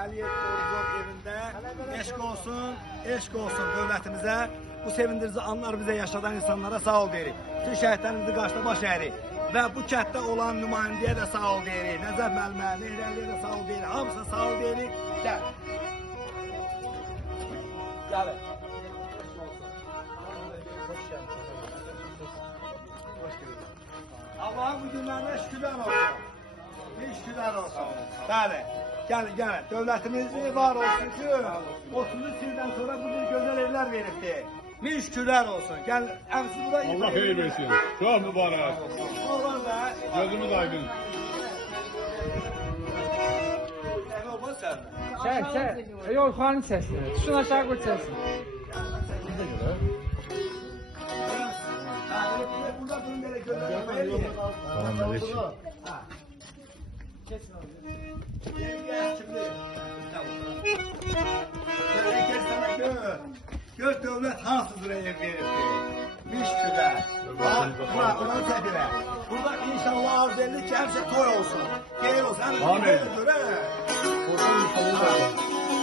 Əliyev Orucov evində eşq olsun, eşq olsun dövlətimizə. Bu sevindirici anlar bizə yaşadan insanlara sağ ol deyirik. Bütün şəhidlərimizin qarşısında baş əyirik. Və bu kənddə olan nümayəndəyə də sağ ol deyirik. Nəzər müəllimə, Nehrəliyə də sağ ol deyirik. Hamısına sağ ol deyirik. Gəl. Gəlin. Allah'ın bu günlərdə şükürlər olsun. Bir şükürlər olsun. Bəli. Gəlin, gəlin. Dövlətimiz var olsun ki, 33 ildən sonra bu cür gözəl evlər veribdir. Min şükürlər olsun. Gəl, əmsiz burada... Allah xeyir versin. Çox mübarək. Oğlan da... Gözümüz aydın. Nə olmaz sən? Çək. Yox, xanı çəksin. Tuşun aşağı qoy çəksin. Burada durun belə gözəl evlər. Salamünaleyküm. Keçin abi. Gör dövlət hansı cürə ev veribdir. Bir şükürlər. Buna çəkilə. Burada inşallah arz edilir ki, həmsə toy olsun. Qeyr olsun. Amin.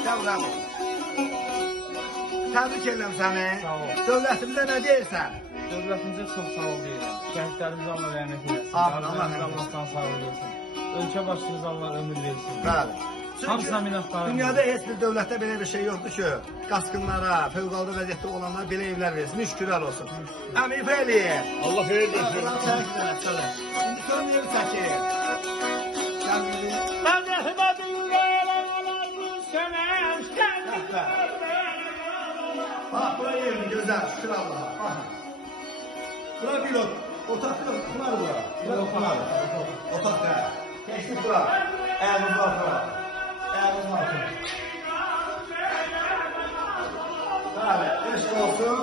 Gəl Rəmə. Təbrik edirəm səni. Sağ ol. Dövlətimizə nə deyirsən? Dövlətimizə çox sağ ol deyirəm. Şəhidlərimizə Allah rəhmət eləsin. Amin, Allah rəhmət Allahdan sağ ol versin. Ölkə başçımıza Allah ömür versin. Bəli. Hamısına minnətdarım. Dünyada heç bir dövlətdə belə bir şey yoxdur ki, qaçqınlara, fövqəladə vəziyyətdə olanlara belə evlər versin. Şükürlər olsun. Əmin Fəliyev. Allah xeyir versin. İndi görməyib çəkir. Mən rəhmətin qayalalarını sənə Bax, bura yerin gözəl, şükür Allaha. Baxın. Bura bir otaq var bura. Bura otaq. Otaq da. Keçdik bura. Əyimiz var bura. Əyimiz var bura. Bəli, eşq olsun,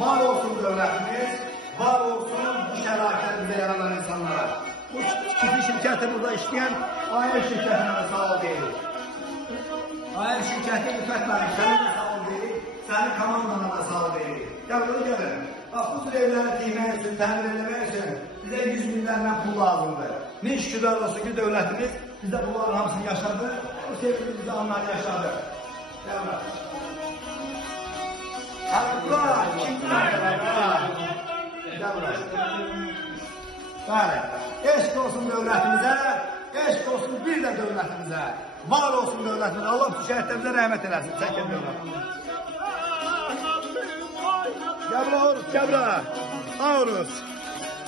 var olsun dövlətimiz, var olsun bu şəraitdə bizə yaradan insanlara. Bu kiçik şirkəti burada işləyən ayrı şirkətinə sağ ol deyirik. Ayrı şirkəti müfətlərin sənə sağ ol deyirik, sənin komandana da sağ ol deyirik. Gəl bunu gəlin. Bax, bu tür evləri qiymək üçün, təmir eləmək üçün bizə 100 minlərlə pul lazımdır. Min şükürlər olsun ki, dövlətimiz bizdə bunların hamısını yaşadı, bu sevgili bizdə onları yaşadı. Gəl bura. Hələ bura, kimdən gələr bura? Gəl bura. Bəli, eşq olsun dövlətimizə, eşq olsun bir də dövlətimizə, var olsun dövlətimizə, Allah bu şəhidlərimizə rəhmət eləsin, çəkin dövlətimizə. Gəl bura Horus, gəl bura. Horus.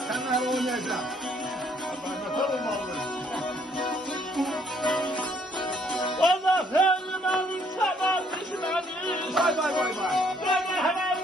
Sənlə oynayacaq. Nəfər olmalı. Allah sevməm sabah düşməni. Vay vay vay vay. Ben hemen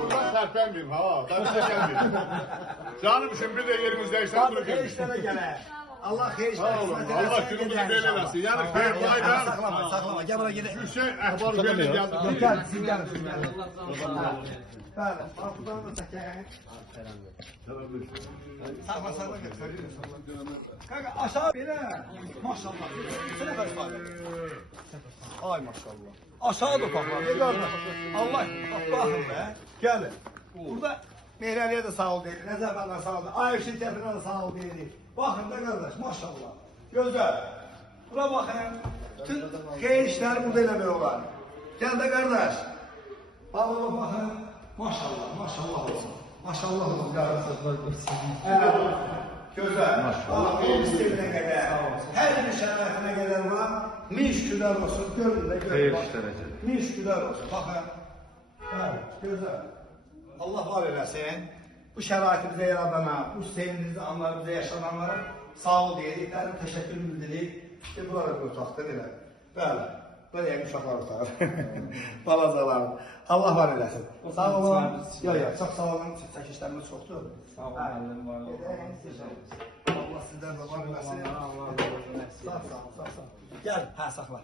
Buradan tərpənməyim, ha. Daha çəkənməyim. Canım üçün bir də yerimizdəysən Tabii, durur xeyir ki. işlərə gələ. Allah xeyir Sağ işlərə olun. hizmet Allah eləsin, günümüzü gələ belə inşallah. eləsin. Yəni Hayır, xeyir hayır, olaydan. saklama, saklama. Gəl bura gidelim. Hüseyin əhval verlə gəldi. Gel, siz gelin, siz gelin. Bəli, bax buradan da çəkək. Sağma, sağma götürürüz. Kanka aşağı belə. Maşallah. Sen ne kadar Ay maşallah. Aşağı da bakma. Ne qardaş? Allah, baxın be. Gəlin. Burada Mehrəliyə də sağ ol deyirik. Nəzərbəndən sağ ol deyirik. Ayıb şirkətinə də sağ ol deyirik. Baxın da qardaş, maşallah. Gözəl. Bura baxın. Bütün xeyir işləri burada eləmək olar. Gəl də qardaş. Baba baxın. Maşallah, maşallah olsun. Maşallah olsun qardaş. Gözəl. Allah bir istəyinə qədər. Hər bir şərəfinə qədər var. Min şükürlər olsun. Görün də görün. Min şükürlər olsun. Baxın. Bəli, gözəl. Allah var eləsin. Bu şəraiti bizə yaradana, bu sevindirici anları bizə yaşadanlara sağ ol deyirik. Təşəkkür bildiririk. Bunlara bir otaqda belə. Bəli. Böyle yeni uşaqlar tutar. Balacalarım. Allah var eləsin. Sağ olun. Yok, çok sağ olun. Çəkişlərimiz çoxdur. Sağ olun, müəllim, var olun. Allah sizdən də var eləsin. Allah razı olsun. Sağ ol. Gəl, hə, saxla.